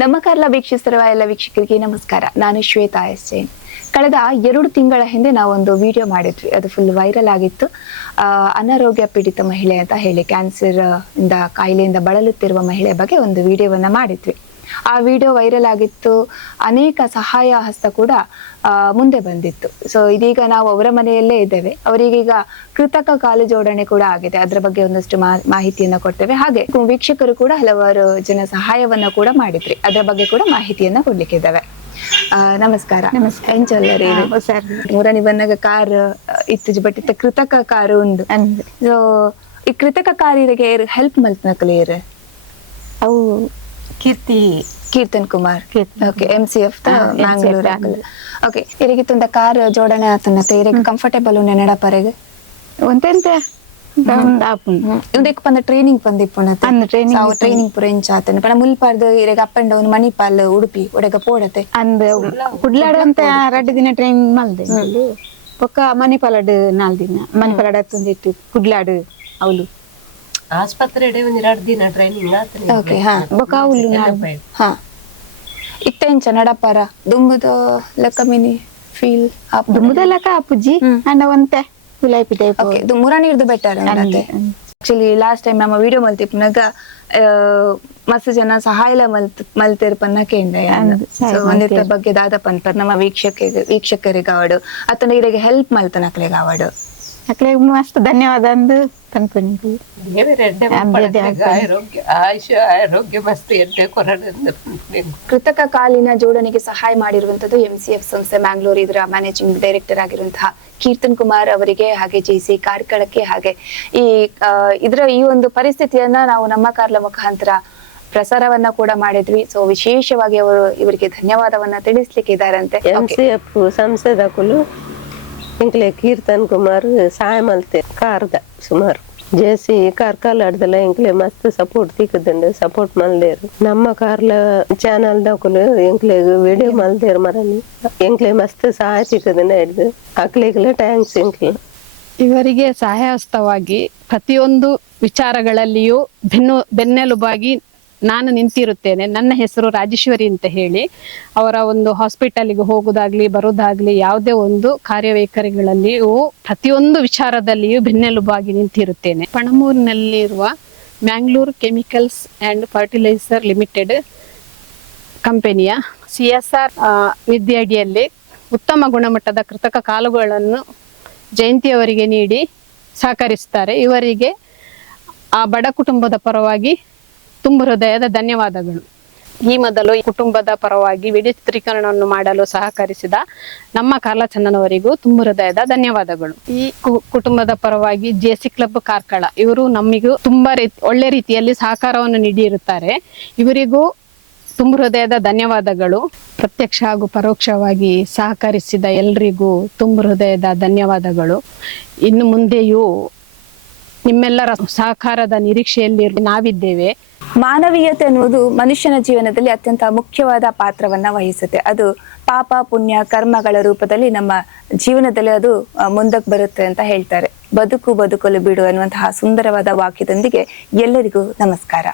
ನಮ್ಮ ಕಾರ್ಲ ವೀಕ್ಷಿಸಿರುವ ಎಲ್ಲ ವೀಕ್ಷಕರಿಗೆ ನಮಸ್ಕಾರ. ನಾನು ಶ್ವೇತಾ ಎಸ್ ಜೈನ್. ಕಳೆದ 2 ತಿಂಗಳ ಹಿಂದೆ ನಾವೊಂದು ವಿಡಿಯೋ ಮಾಡಿದ್ವಿ. ಅದು ಫುಲ್ ವೈರಲ್ ಆಗಿತ್ತು. ಅನಾರೋಗ್ಯ ಪೀಡಿತ ಮಹಿಳೆ ಅಂತ ಹೇಳಿ, ಕ್ಯಾನ್ಸರ್ ಇಂದ ಕಾಯಿಲೆಯಿಂದ ಬಳಲುತ್ತಿರುವ ಮಹಿಳೆ ಬಗ್ಗೆ ಒಂದು ವಿಡಿಯೋವನ್ನ ಮಾಡಿದ್ವಿ. ಆ ವಿಡಿಯೋ ವೈರಲ್ ಆಗಿತ್ತು. ಅನೇಕ ಸಹಾಯ ಹಸ್ತ ಕೂಡ ಮುಂದೆ ಬಂದಿತ್ತು. ಸೊ ಇದೀಗ ನಾವು ಅವರ ಮನೆಯಲ್ಲೇ ಇದ್ದೇವೆ. ಅವರಿಗೀಗ ಕೃತಕ ಕಾಲು ಜೋಡಣೆ ಕೂಡ ಆಗಿದೆ. ಅದರ ಬಗ್ಗೆ ಒಂದಷ್ಟು ಮಾಹಿತಿಯನ್ನ ಕೊಡ್ತೇವೆ. ಹಾಗೆ ವೀಕ್ಷಕರು ಕೂಡ ಹಲವಾರು ಜನ ಸಹಾಯವನ್ನ ಕೂಡ ಮಾಡಿದ್ರಿ. ಅದರ ಬಗ್ಗೆ ಕೂಡ ಮಾಹಿತಿಯನ್ನ ಕೊಡ್ಲಿಕ್ಕಿದ್ದಾವೆ. ನಮಸ್ಕಾರ. ಎಂಚೊಲ್ಲರಿ ಸರ್ ಮೂರನೇ ಬನ್ನಗ ಕಾರ್ ಇತ್ತು ಬಟ್ ಇತ್ತ ಕೃತಕ ಕಾರು ಉಂಡು. ಸೊ ಈ ಕೃತಕ ಕಾರಿಗೆ ಹೆಲ್ಪ್ ಮಲ್ತನಕಲೇರು ಅವು Keerthan Kumar okay MCF Mangalore okay ಇರಿಗಿತ್ತೊಂದ ಕಾರ್ ಜೋಡಣೆ ಆತನತೆ ಇರಿಗೆ ಕಂಫರ್ಟೇಬಲ್ ಉಂಡೆ ನಡಪರೆಗೆ ಒಂತೆಂತ ಇದಕ್ಕೆ ಬಂದ ಟ್ರೈನಿಂಗ್ ಬಂದಿಪ್ಪುಣತೆ ಟ್ರೈನಿಂಗ್ ಪುರ ಇಂಚ ಆತನ ಪಣ ಮುಲ್ಪಾರ್ದು ಇರೆಗೆ up and down Manipal Udupi ಒಡೆಗ ಪೋಡತೆ ಅಂದ ಕುಡ್ಲಾಡು ಅಂತ 2 ದಿನ ಟ್ರೈನಿಂಗ್ ಮಲ್ದೆ ಪೊಕ್ಕ ಮಣಿಪಾಲಡ್ 4 ದಿನ ಮಣಿಪಾಲಡ್ ಹತ್ತೊಂದಿಟ್ಟು ಕುಡ್ಲಾಡು ಅವಳು ಆಸ್ಪತ್ರೆ 2 ದಿನ ಟ್ರೈನಿಂಗ್ ಆತನೆ. ಓಕೆ ಹಾ ಬೊಕ ಅವಳು ಹಾ ಇತ್ತ ಇಂಚ ನಡಪರ ದುಂಬುದ ಲೆಕ್ಕ ಮಿನಿ ಫೀಲ್ ದುಂಬುದ ಲೆಕ್ಕ ಅಪ್ಪುಜಿ ಅಂಡ ಒಂತೆ ಹುಲೈಪಿ ಟೈಪ್ ಓಕೆ ಇದು ಮುರಾನಿರ್ದು ಬೆಟರ್ ಅನ್ನತ್ತೆ. ಆಕ್ಚುಲಿ ಲಾಸ್ಟ್ ಟೈಮ್ ನಮ್ಮ ವಿಡಿಯೋ ಮಲ್ತಿಪ್ನಾಗ ಮಸ್ತ್ ಜನ ಸಹಾಯ ಮಲ್ತಿರ್ ಪನ್ನಕೇಂಡ ಸೊ ಒಂದಿತ್ತ ಬಗ್ಗೆ ದಾದ ಪನ್ಪರ್ ನಮ್ಮ ವೀಕ್ಷಕರಿಗೆ ಅವಡು ಅತನ ಇರಿಗೆ ಹೆಲ್ಪ್ ಮಲ್ತನಕ್ಲೆಗ ಅವಡು ಅಕ್ಲೆ ಮಸ್ತ್ ಧನ್ಯವಾದ ಅಂದು ಪನ್ಪನಿ ಕೃತಕ ಕಾಲಿನ ಜೋಡಣೆಗೆ ಸಹಾಯ ಮಾಡಿರುವಂತದ್ದು MCF ಸಂಸ್ಥೆ ಮ್ಯಾಂಗ್ಳೂರ್. ಇದರ ಮ್ಯಾನೇಜಿಂಗ್ ಡೈರೆಕ್ಟರ್ ಆಗಿರುವಂತಹ ಕೀರ್ತನ್ ಕುಮಾರ್ ಅವರಿಗೆ, ಹಾಗೆ JC ಕಾರ್ಕಳಕ್ಕೆ, ಹಾಗೆ ಇದರ ಈ ಒಂದು ಪರಿಸ್ಥಿತಿಯನ್ನ ನಾವು ನಮ್ಮ ಕಾರ್ಲ ಮುಖಾಂತರ ಪ್ರಸಾರವನ್ನ ಕೂಡ ಮಾಡಿದ್ವಿ. ಸೊ ವಿಶೇಷವಾಗಿ ಅವರು ಇವರಿಗೆ ಧನ್ಯವಾದವನ್ನ ತಿಳಿಸ್ಲಿಕ್ಕೆ ಇದ್ದಾರಂತೆ. MCF ಸಂಸ್ಥೆದ ಕುಲು ಇಂಕ್ಲೆ ಕೀರ್ತನ್ ಕುಮಾರ್ ಸಹಾಯ ಮಲ್ತೆ ಕಾರ್ದ ಸುಮಾರು JC ಕಾರ್ಕಳದಲ್ಲ ಇಂಕ್ಲೆ ಮಸ್ತ್ ಸಪೋರ್ಟ್ ತಿಕ್ಕದಂಡು ಸಪೋರ್ಟ್ ಮಲ್ದೇರು. ನಮ್ಮ ಕಾರ್ಲ ಚಾನಲ್ ದಕುಲು ಇಂಕ್ಲೆ ವಿಡಿಯೋ ಮಲ್ದೇರು ಮರನಿ ಇಂಕ್ಲೆ ಮಸ್ತ್ ಸಹಾಯ ತಿಕ್ಕದಂಡ ಹಿಡ್ದು ಅಕ್ಲೆಗ್ಲ ಟ್ಯಾಂಕ್ಸ್ ಇಂಕ್ಲೆ. ಇವರಿಗೆ ಸಹಾಯಹಸ್ತವಾಗಿ ಪ್ರತಿಯೊಂದು ವಿಚಾರಗಳಲ್ಲಿಯೂ ಬೆನ್ನೆಲುಬಾಗಿ ನಾನು ನಿಂತಿರುತ್ತೇನೆ. ನನ್ನ ಹೆಸರು ರಾಜೇಶ್ವರಿ ಅಂತ ಹೇಳಿ. ಅವರ ಒಂದು ಹಾಸ್ಪಿಟಲ್ಗೆ ಹೋಗೋದಾಗ್ಲಿ ಬರೋದಾಗ್ಲಿ ಯಾವುದೇ ಒಂದು ಕಾರ್ಯವೈಖರಿಗಳಲ್ಲಿಯೂ ಪ್ರತಿಯೊಂದು ವಿಚಾರದಲ್ಲಿಯೂ ಬೆನ್ನೆಲುಬಾಗಿ ನಿಂತಿರುತ್ತೇನೆ. ಪಣಮೂರಿನಲ್ಲಿರುವ Mangalore chemicals and fertilizer limited ಕಂಪನಿಯ CSR ವಿದ್ಯಾಡಿಯಲ್ಲಿ ಉತ್ತಮ ಗುಣಮಟ್ಟದ ಕೃತಕ ಕಾಲುಗಳನ್ನು ಜಯಂತಿಯವರಿಗೆ ನೀಡಿ ಸಹಕರಿಸುತ್ತಾರೆ. ಇವರಿಗೆ ಆ ಬಡ ಕುಟುಂಬದ ಪರವಾಗಿ ತುಂಬ ಹೃದಯದ ಧನ್ಯವಾದಗಳು. ಈ ಮೊದಲು ಈ ಕುಟುಂಬದ ಪರವಾಗಿ ವಿಡಿಯೋ ಚಿತ್ರೀಕರಣವನ್ನು ಮಾಡಲು ಸಹಕರಿಸಿದ ನಮ್ಮ ಕಾರ್ಲ ಚಂದನವರಿಗೂ ತುಂಬ ಹೃದಯದ ಧನ್ಯವಾದಗಳು. ಈ ಕುಟುಂಬದ ಪರವಾಗಿ JC ಕ್ಲಬ್ ಕಾರ್ಕಳ ಇವರು ನಮಗೂ ತುಂಬಾ ಒಳ್ಳೆ ರೀತಿಯಲ್ಲಿ ಸಹಕಾರವನ್ನು ನೀಡಿರುತ್ತಾರೆ. ಇವರಿಗೂ ತುಂಬ ಹೃದಯದ ಧನ್ಯವಾದಗಳು. ಪ್ರತ್ಯಕ್ಷ ಹಾಗೂ ಪರೋಕ್ಷವಾಗಿ ಸಹಕರಿಸಿದ ಎಲ್ರಿಗೂ ತುಂಬ ಹೃದಯದ ಧನ್ಯವಾದಗಳು. ಇನ್ನು ಮುಂದೆಯೂ ನಿಮ್ಮೆಲ್ಲರ ಸಹಕಾರದ ನಿರೀಕ್ಷೆಯಲ್ಲಿ ನಾವಿದ್ದೇವೆ. ಮಾನವೀಯತೆ ಅನ್ನುವುದು ಮನುಷ್ಯನ ಜೀವನದಲ್ಲಿ ಅತ್ಯಂತ ಮುಖ್ಯವಾದ ಪಾತ್ರವನ್ನ ವಹಿಸುತ್ತೆ. ಅದು ಪಾಪ ಪುಣ್ಯ ಕರ್ಮಗಳ ರೂಪದಲ್ಲಿ ನಮ್ಮ ಜೀವನದಲ್ಲಿ ಅದು ಮುಂದಕ್ಕೆ ಬರುತ್ತೆ ಅಂತ ಹೇಳ್ತಾರೆ. ಬದುಕಲು ಬಿಡು ಅನ್ನುವಂತಹ ಸುಂದರವಾದ ವಾಕ್ಯದೊಂದಿಗೆ ಎಲ್ಲರಿಗೂ ನಮಸ್ಕಾರ.